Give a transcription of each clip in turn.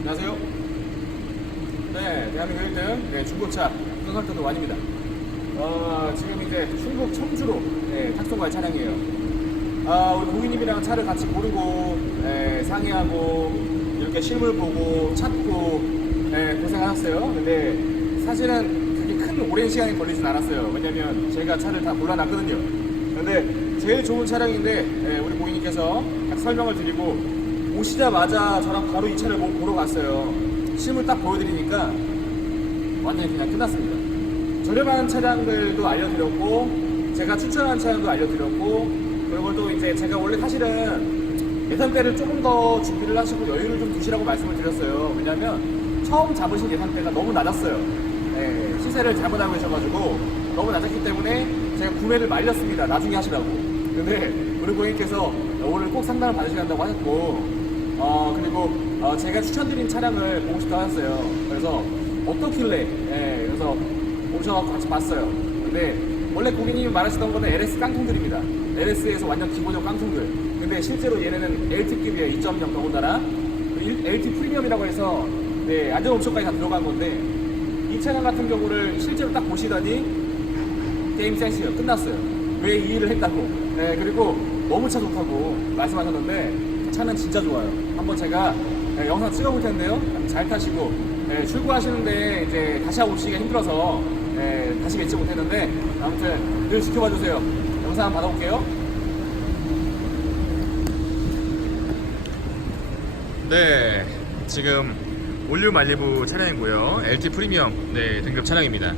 안녕하세요. 네, 대한민국 1등 네, 중고차 흥학도도 완입니다. 어, 지금 이제 충북 청주로 네, 탁송갈 차량이에요. 아, 우리 고객님이랑 차를 같이 고르고 네, 상의하고 이렇게 실물 보고 찾고 네, 고생하셨어요. 근데 사실은 그렇게 큰 오랜 시간이 걸리진 않았어요. 왜냐면 제가 차를 다 골라놨거든요. 근데 제일 좋은 차량인데 네, 우리 고객님께서 딱 설명을 드리고 오시자마자 저랑 바로 이 차를 보- 보러 갔어요. 실물 딱 보여드리니까 완전히 그냥 끝났습니다. 저렴한 차량들도 알려드렸고 제가 추천한 차량도 알려드렸고 그리고 또 이제 제가 원래 사실은 예산대를 조금 더 준비를 하시고 여유를 좀 두시라고 말씀을 드렸어요. 왜냐면 처음 잡으신 예산대가 너무 낮았어요. 네, 시세를 잘못하고 계셔가지고 너무 낮았기 때문에 제가 구매를 말렸습니다. 나중에 하시라고. 근데 우리 고객님께서 오늘 꼭 상담을 받으시간다고 하셨고 어 그리고 어, 제가 추천드린 차량을 보고 싶다 하셨어요. 그래서 어떻길래 예, 그래서 오셔서 같이 봤어요. 근데 원래 고객님이 말하시던 거는 LS 깡통들입니다. LS에서 완전 기본적 깡통들. 근데 실제로 얘네는 LT급이에요. 2.0 더군다나 그 일- LT 프리미엄이라고 해서 네, 안전 옵션까지 다 들어간 건데 이 차량 같은 경우를 실제로 딱 보시더니 게임 센스요 끝났어요. 왜 이 일을 했다고. 네, 그리고 너무 차 좋다고 말씀하셨는데 차는 진짜 좋아요. 한번 제가 네, 영상 찍어볼 텐데요. 잘 타시고 네, 출고하시는데 이제 다시 오시기가 힘들어서 네, 다시 맺지 못했는데 아무튼 늘 지켜봐 주세요. 영상 한번 받아볼게요. 네, 지금 올류 말리부 차량이고요. LT 프리미엄 네, 등급 차량입니다.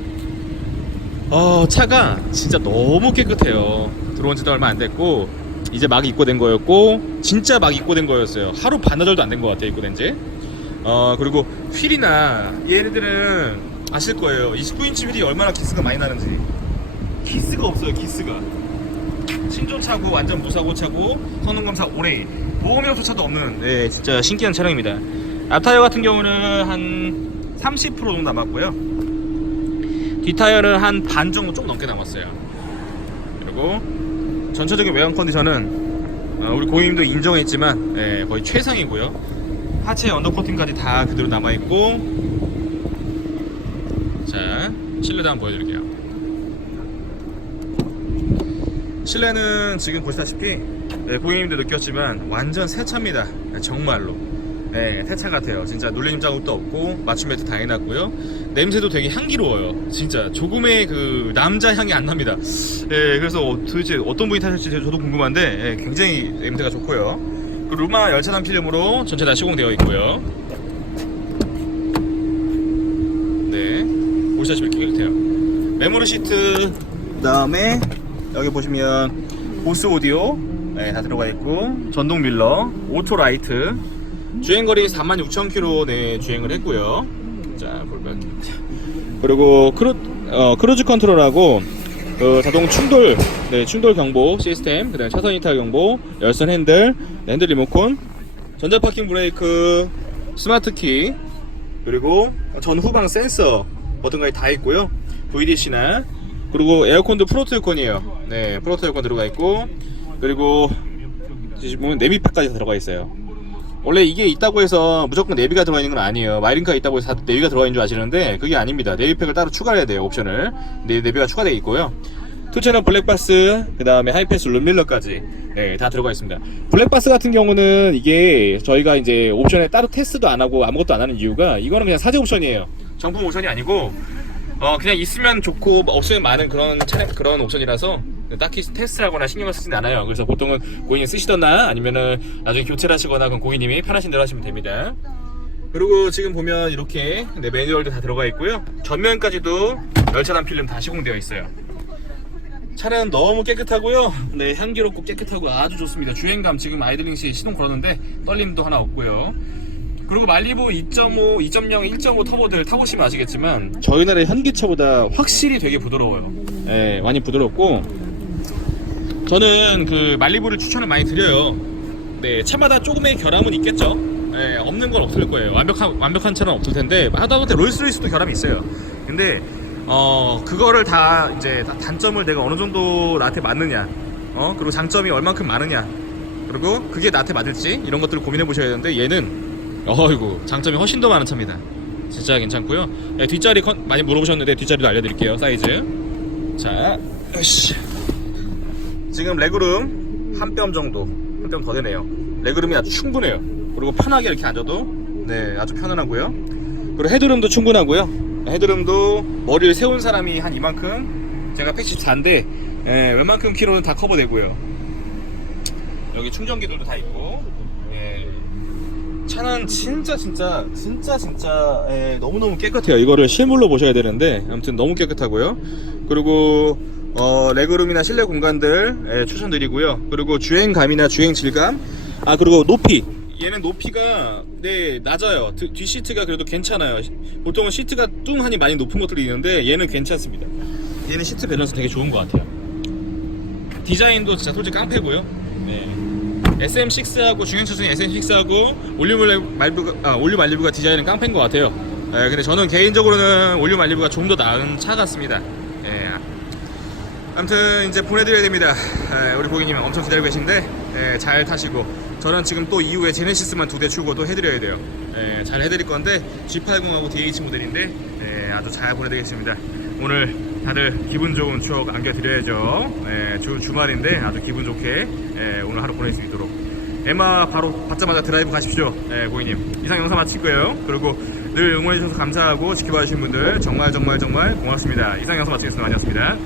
어, 차가 진짜 너무 깨끗해요. 들어온 지도 얼마 안 됐고, 이제 막 입고된 거였고, 진짜 막 입고된 거였어요. 하루 반나절도 안 된 것 같아요, 입고된 지. 어, 그리고 휠이나 얘네들은 아실 거예요. 29인치 휠이 얼마나 기스가 많이 나는지. 기스가 없어요, 기스가. 신조 차고, 완전 무사고 차고, 성능 검사 오래. 보험이 없어 차도 없는, 네, 진짜 신기한 차량입니다. 앞타이어 같은 경우는 한 30% 정도 남았고요. 뒷타이어는 한 반 정도 좀 넘게 남았어요. 그리고 전체적인 외관 컨디션은 어, 우리 고객님도 인정했지만 예, 거의 최상이고요. 하체 언더코팅까지 다 그대로 남아있고 자 실내도 한번 보여드릴게요. 실내는 지금 보시다시피 예, 고객님도 느꼈지만 완전 새 차입니다. 예, 정말로. 네, 새차 같아요. 진짜 눌림 자국도 없고 맞춤 매트 다 해놨고요. 냄새도 되게 향기로워요. 진짜 조금의 그 남자 향이 안 납니다. 예, 그래서 어, 도대체 어떤 분이 타실지 저도 궁금한데 예, 굉장히 냄새가 좋고요. 그 루마 열차단 필름으로 전체 다 시공되어 있고요. 네, 보시다시피 깨끗해요. 메모리 시트 그다음에 여기 보시면 보스 오디오 네, 다 들어가 있고 전동 밀러, 오토 라이트, 주행거리 46,000km 네, 주행을 했고요. 자 볼까요? 그리고 크루 어, 크루즈 컨트롤하고 그 자동 충돌 네, 충돌 경보 시스템, 그다음 차선 이탈 경보, 열선 핸들, 네, 핸들 리모컨, 전자 파킹 브레이크, 스마트 키, 그리고 전후방 센서 버튼까지 다 있고요. VDC나 그리고 에어컨도 프로토 에어컨이에요. 네, 프로토 에어컨 들어가 있고 그리고 보면 내비판까지 들어가 있어요. 원래 이게 있다고 해서 무조건 내비가 들어가 있는 건 아니에요. 마이링카 있다고 해서 다 내비가 들어가 있는 줄 아시는데 그게 아닙니다. 내비팩을 따로 추가해야 돼요. 옵션을. 네, 내비가 추가되어 있고요. 투채널 블랙바스, 그 다음에 하이패스 룸밀러까지 네, 다 들어가 있습니다. 블랙바스 같은 경우는 이게 저희가 이제 옵션에 따로 테스트도 안 하고 아무것도 안 하는 이유가 이거는 그냥 사제 옵션이에요. 정품 옵션이 아니고 어 그냥 있으면 좋고 없으면 많은 그런 차량 그런 옵션이라서 딱히 테스트하거나 신경을 쓰진 않아요. 그래서 보통은 고객님 쓰시거나 아니면은 나중에 교체를 하시거나 그건 고객님이 편하신 대로 하시면 됩니다. 그리고 지금 보면 이렇게 네, 매뉴얼도 다 들어가 있고요. 전면까지도 열차단 필름 다 시공되어 있어요. 차량 너무 깨끗하고요. 네, 향기롭고 깨끗하고 아주 좋습니다. 주행감 지금 아이들링 시 시동 걸었는데 떨림도 하나 없고요. 그리고 말리부 2.5, 2.0, 1.5 터보들 타보시면 아시겠지만 저희 나라의 현기차보다 확실히 되게 부드러워요. 예, 많이 부드럽고 저는 그 말리부를 추천을 많이 드려요. 네, 차마다 조금의 결함은 있겠죠. 예, 없는 건 없을 거예요. 완벽한 완벽한 차는 없을 텐데 하다못해 롤스로이스도 결함이 있어요. 근데 어 그거를 다 이제 다 단점을 내가 어느 정도 나한테 맞느냐, 어 그리고 장점이 얼만큼 많으냐, 그리고 그게 나한테 맞을지 이런 것들을 고민해 보셔야 되는데 얘는 어이구 장점이 훨씬 더 많은 차입니다. 진짜 괜찮고요. 네, 뒷자리 컨, 많이 물어보셨는데 뒷자리도 알려드릴게요. 사이즈. 자, 으쌰. 지금 레그룸 한 뼘 정도, 한 뼘 더 되네요. 레그룸이 아주 충분해요. 그리고 편하게 이렇게 앉아도 네 아주 편안하고요. 그리고 헤드룸도 충분하고요. 헤드룸도 머리를 세운 사람이 한 이만큼 제가 114인데 예, 웬만큼 키로는 다 커버되고요. 여기 충전기들도 다 있고 예, 차는 진짜 진짜 진짜 진짜 예, 너무너무 깨끗해요 이거를 실물로 보셔야 되는데 아무튼 너무 깨끗하고요 그리고 어, 레그룸이나 실내 공간들 예, 추천드리고요. 그리고 주행감이나 주행 질감 아 그리고 높이. 얘는 높이가 네 낮아요. 드- 뒷 시트가 그래도 괜찮아요. 보통은 시트가 뚱하니 많이 높은 것들이 있는데 얘는 괜찮습니다. 얘는 시트 밸런스 되게 좋은 것 같아요. 디자인도 진짜 솔직히 깡패고요. 네. SM6하고 중형 차순위 SM6하고 올류 말리부가 아, 올류 말리부가 디자인은 깡패인 것 같아요. 예, 근데 저는 개인적으로는 올류 말리부가 좀 더 나은 차 같습니다. 예. 아무튼 이제 보내드려야 됩니다. 예, 우리 고객님 엄청 기다리고 계신데 예, 잘 타시고 저는 지금 또 이후에 제네시스만 두 대 출고 또 해드려야 돼요. 예, 잘 해드릴 건데 G80하고 DH 모델인데 예, 아주 잘 보내드리겠습니다. 오늘 다들 기분 좋은 추억 안겨드려야죠. 예, 주, 주말인데 아주 기분 좋게 예, 오늘 하루 보낼 수 있도록. 에마 바로 받자마자 드라이브 가십시오. 예, 고객님. 이상 영상 마칠 거예요. 그리고 늘 응원해주셔서 감사하고 지켜봐 주신 분들 정말 정말 정말 고맙습니다. 이상 영상 마치겠습니다. 안녕하습니다